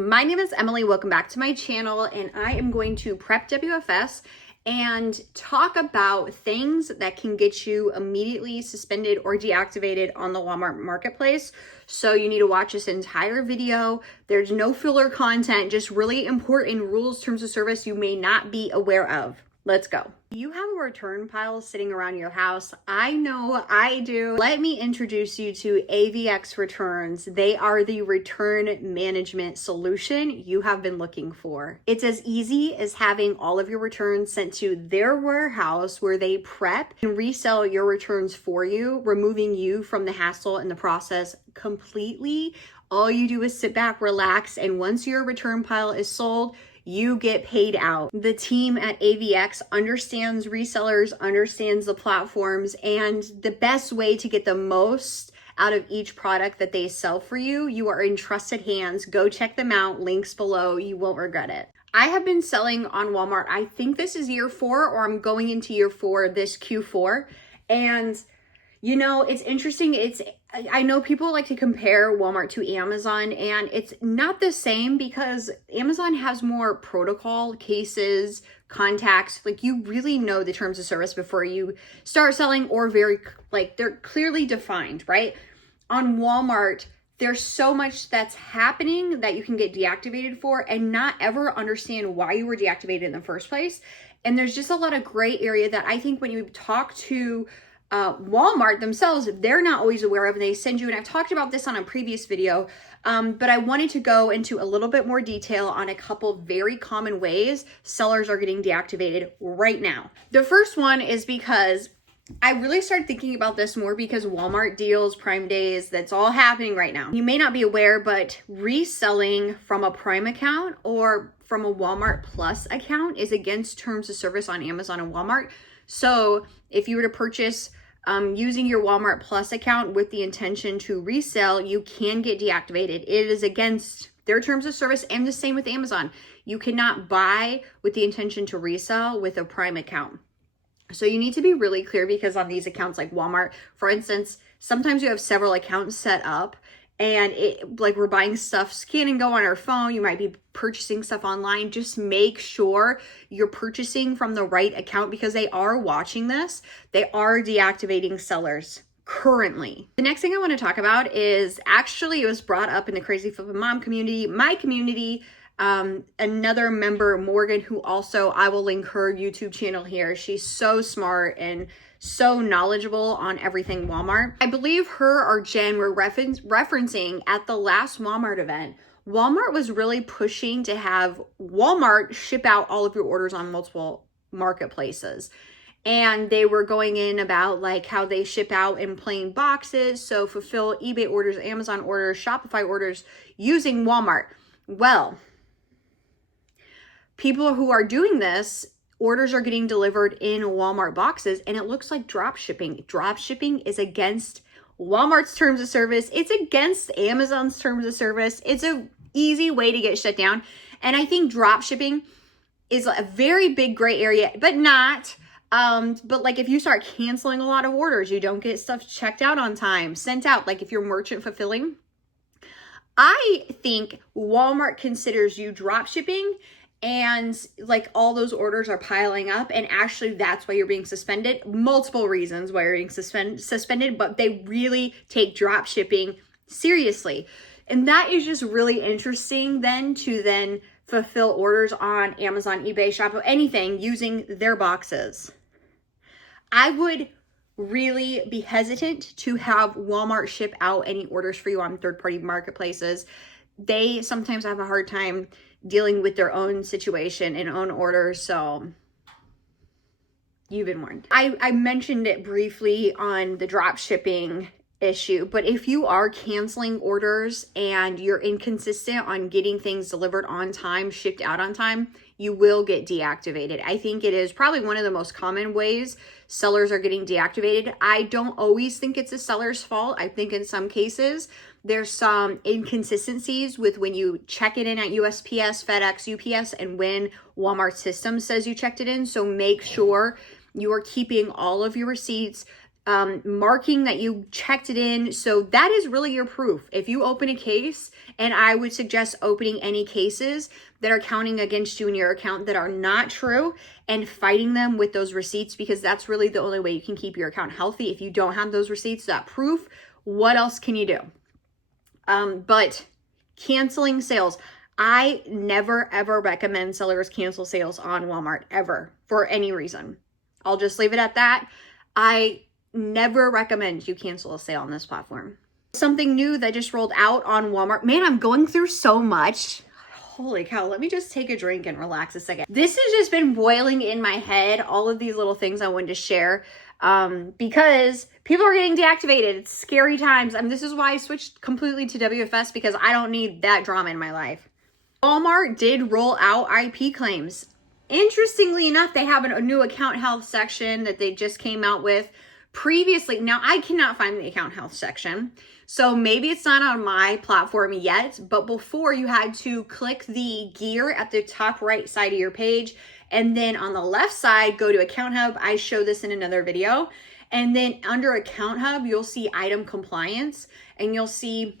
My name is Emily. Welcome back to my channel, and I am going to prep WFS and talk about things that can get you immediately suspended or deactivated on the Walmart marketplace. So you need to watch this entire video. There's no filler content, just really important rules, terms of service you may not be aware of. Let's go. You have a return pile sitting around your house. I know I do. Let me introduce you to AVX Returns. They are the return management solution you have been looking for. It's as easy as having all of your returns sent to their warehouse where they prep and resell your returns for you, removing you from the hassle and the process completely. All you do is sit back, relax, and once your return pile is sold, you get paid out. The team at AVX understands resellers, understands the platforms, and the best way to get the most out of each product that they sell for you. You are in trusted hands. Go check them out. Links below. You won't regret it. I have been selling on Walmart. I think this is year 4, or I'm going into year 4 this Q4. And you know, it's interesting. I know people like to compare Walmart to Amazon, and it's not the same because Amazon has more protocol, cases, contacts. Like, you really know the terms of service before you start selling, or they're clearly defined, right? On Walmart, there's so much that's happening that you can get deactivated for and not ever understand why you were deactivated in the first place. And there's just a lot of gray area that I think when you talk to Walmart themselves, they're not always aware of, and they send you, and I've talked about this on a previous video, but I wanted to go into a little bit more detail on a couple very common ways sellers are getting deactivated right now. The first one is because I really started thinking about this more because Walmart deals, Prime Days, that's all happening right now. You may not be aware, but reselling from a Prime account or from a Walmart Plus account is against terms of service on Amazon and Walmart. So if you were to purchase using your Walmart Plus account with the intention to resell, you can get deactivated. It is against their terms of service, and the same with Amazon. You cannot buy with the intention to resell with a Prime account. So you need to be really clear, because on these accounts like Walmart, for instance, sometimes you have several accounts set up, and we're buying stuff, scan and go on our phone. You might be purchasing stuff online. Just make sure you're purchasing from the right account, because they are watching this. They are deactivating sellers currently. The next thing I want to talk about is, actually, it was brought up in the Crazy Flippin' Mom community, my community. Another member, Morgan, who also, I will link her YouTube channel here. She's so smart and so knowledgeable on everything Walmart. I believe her or Jen were referencing at the last Walmart event. Walmart was really pushing to have Walmart ship out all of your orders on multiple marketplaces. And they were going in about like how they ship out in plain boxes. So fulfill eBay orders, Amazon orders, Shopify orders using Walmart. Well, people who are doing this, orders are getting delivered in Walmart boxes, and it looks like drop shipping. Drop shipping is against Walmart's terms of service. It's against Amazon's terms of service. It's an easy way to get shut down. And I think drop shipping is a very big gray area, but not. But like, if you start canceling a lot of orders, you don't get stuff checked out on time, sent out, like if you're merchant fulfilling, I think Walmart considers you drop shipping, and like all those orders are piling up, and actually that's why you're being suspended. Multiple reasons why you're being suspended, but they really take drop shipping seriously. And that is just really interesting then to fulfill orders on Amazon, eBay, Shopify, anything using their boxes. I would really be hesitant to have Walmart ship out any orders for you on third-party marketplaces. They sometimes have a hard time dealing with their own situation and own orders, so you've been warned. I mentioned it briefly on the drop shipping issue, but if you are canceling orders and you're inconsistent on getting things delivered on time, shipped out on time, you will get deactivated. I think it is probably one of the most common ways sellers are getting deactivated. I don't always think it's a seller's fault. I think in some cases there's some inconsistencies with when you check it in at USPS, FedEx, UPS, and when Walmart system says you checked it in. So make sure you are keeping all of your receipts marking that you checked it in. So that is really your proof. If you open a case, and I would suggest opening any cases that are counting against you in your account that are not true and fighting them with those receipts, because that's really the only way you can keep your account healthy. If you don't have those receipts, that proof, what else can you do? But canceling sales. I never ever recommend sellers cancel sales on Walmart ever for any reason. I'll just leave it at that. I never recommend you cancel a sale on this platform. Something new that just rolled out on Walmart. Man, I'm going through so much. Holy cow, let me just take a drink and relax a second. This has just been boiling in my head, all of these little things I wanted to share, because people are getting deactivated. It's scary times. This is why I switched completely to WFS, because I don't need that drama in my life. Walmart did roll out IP claims. Interestingly enough, they have a new account health section that they just came out with previously. Now, I cannot find the account health section, so maybe it's not on my platform yet, but before you had to click the gear at the top right side of your page, and then on the left side, go to Account Hub. I show this in another video. And then under Account Hub, you'll see item compliance, and you'll see,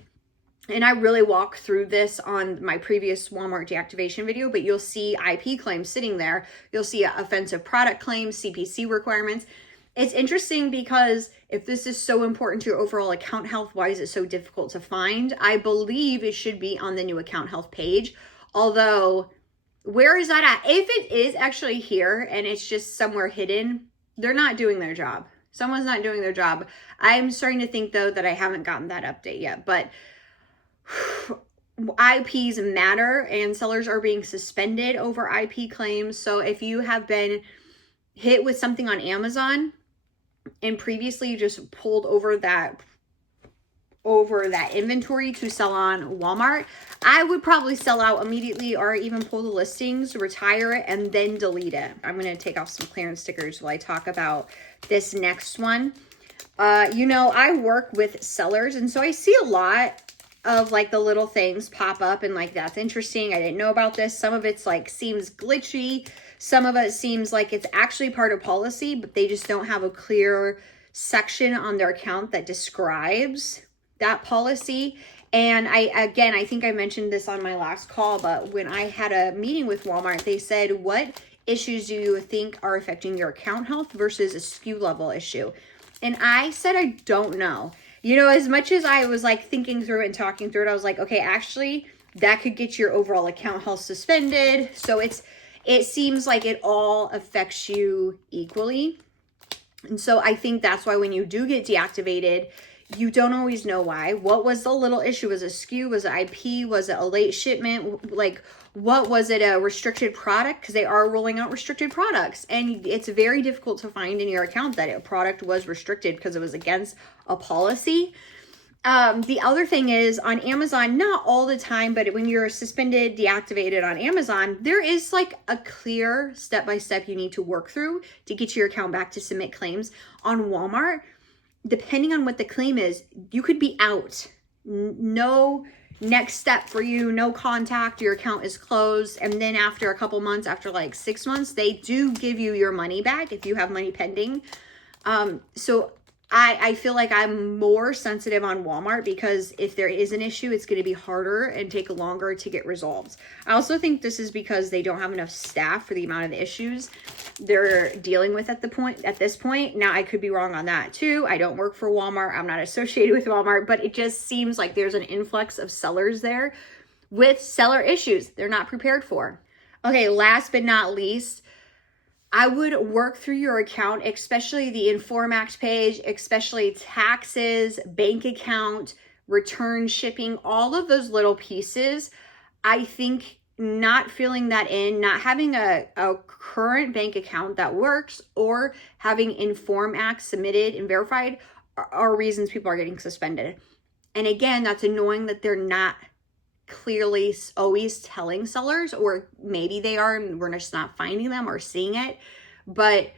and I really walk through this on my previous Walmart deactivation video, but you'll see IP claims sitting there. You'll see offensive product claims, CPC requirements. It's interesting because if this is so important to your overall account health, why is it so difficult to find? I believe it should be on the new account health page. Although, where is that at? If it is actually here and it's just somewhere hidden, they're not doing their job. Someone's not doing their job. I'm starting to think, though, that I haven't gotten that update yet. But IPs matter, and sellers are being suspended over IP claims. So if you have been hit with something on Amazon and previously you just pulled over that inventory to sell on Walmart, I would probably sell out immediately, or even pull the listings, retire it, and then delete it. I'm going to take off some clearance stickers while I talk about this next one. I work with sellers, and so I see a lot of like the little things pop up, and like, that's interesting. I didn't know about this. Some of it's like seems glitchy. Some of it seems like it's actually part of policy, but they just don't have a clear section on their account that describes that policy. And I think I mentioned this on my last call, but when I had a meeting with Walmart, they said, what issues do you think are affecting your account health versus a SKU level issue? And I said, I don't know. As much as I was like thinking through it and talking through it, I was like, okay, actually that could get your overall account health suspended. So it seems like it all affects you equally. And so I think that's why when you do get deactivated, you don't always know why. What was the little issue? Was it SKU? Was it IP? Was it a late shipment? Like, what was it, a restricted product? Because they are rolling out restricted products. And it's very difficult to find in your account that a product was restricted because it was against a policy. The other thing is on Amazon, not all the time, but when you're suspended, deactivated on Amazon, there is like a clear step-by-step you need to work through to get your account back to submit claims. On Walmart, depending on what the claim is, you could be out. No next step for you, no contact, your account is closed. And then after a couple months, after like 6 months, they do give you your money back if you have money pending. So I feel like I'm more sensitive on Walmart because if there is an issue, it's going to be harder and take longer to get resolved. I also think this is because they don't have enough staff for the amount of issues they're dealing with at this point. Now, I could be wrong on that too. I don't work for Walmart. I'm not associated with Walmart, but it just seems like there's an influx of sellers there with seller issues they're not prepared for. Okay, last but not least, I would work through your account, especially the Inform Act page, especially taxes, bank account, return shipping, all of those little pieces. I think not filling that in, not having a current bank account that works, or having Inform Act submitted and verified are reasons people are getting suspended. And again, that's annoying that they're not clearly always telling sellers, or maybe they are and we're just not finding them or seeing it. But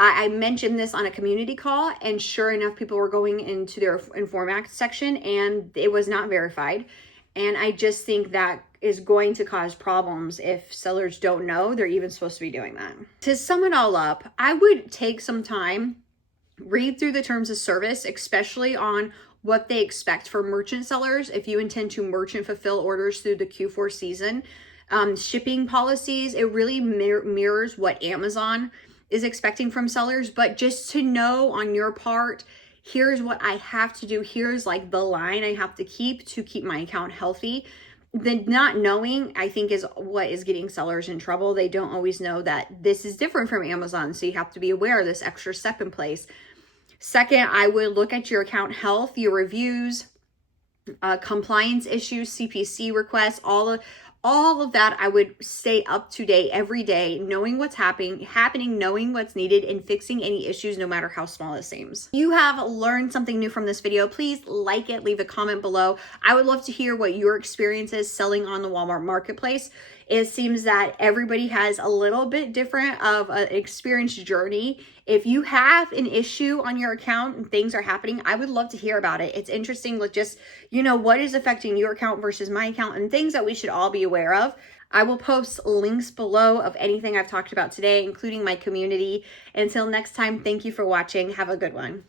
I mentioned this on a community call, and sure enough, people were going into their Inform Act section and it was not verified. And I just think that is going to cause problems if sellers don't know they're even supposed to be doing that. To sum it all up, I would take some time Read through the terms of service, especially on what they expect for merchant sellers if you intend to merchant fulfill orders through the Q4 season. Shipping policies, it really mirrors what Amazon is expecting from sellers, but just to know on your part, here's what I have to do. Here's like the line I have to keep my account healthy. The not knowing, I think, is what is getting sellers in trouble. They don't always know that this is different from Amazon, so you have to be aware of this extra step in place. Second, I would look at your account health, your reviews, compliance issues, CPC requests, all of that. I would stay up to date every day, knowing what's happening, knowing what's needed, and fixing any issues, no matter how small it seems. If you have learned something new from this video, please like it, leave a comment below. I would love to hear what your experience is selling on the Walmart marketplace. It seems that everybody has a little bit different of an experience journey. If you have an issue on your account and things are happening, I would love to hear about it. It's interesting, like just, what is affecting your account versus my account and things that we should all be aware of. I will post links below of anything I've talked about today, including my community. Until next time, thank you for watching. Have a good one.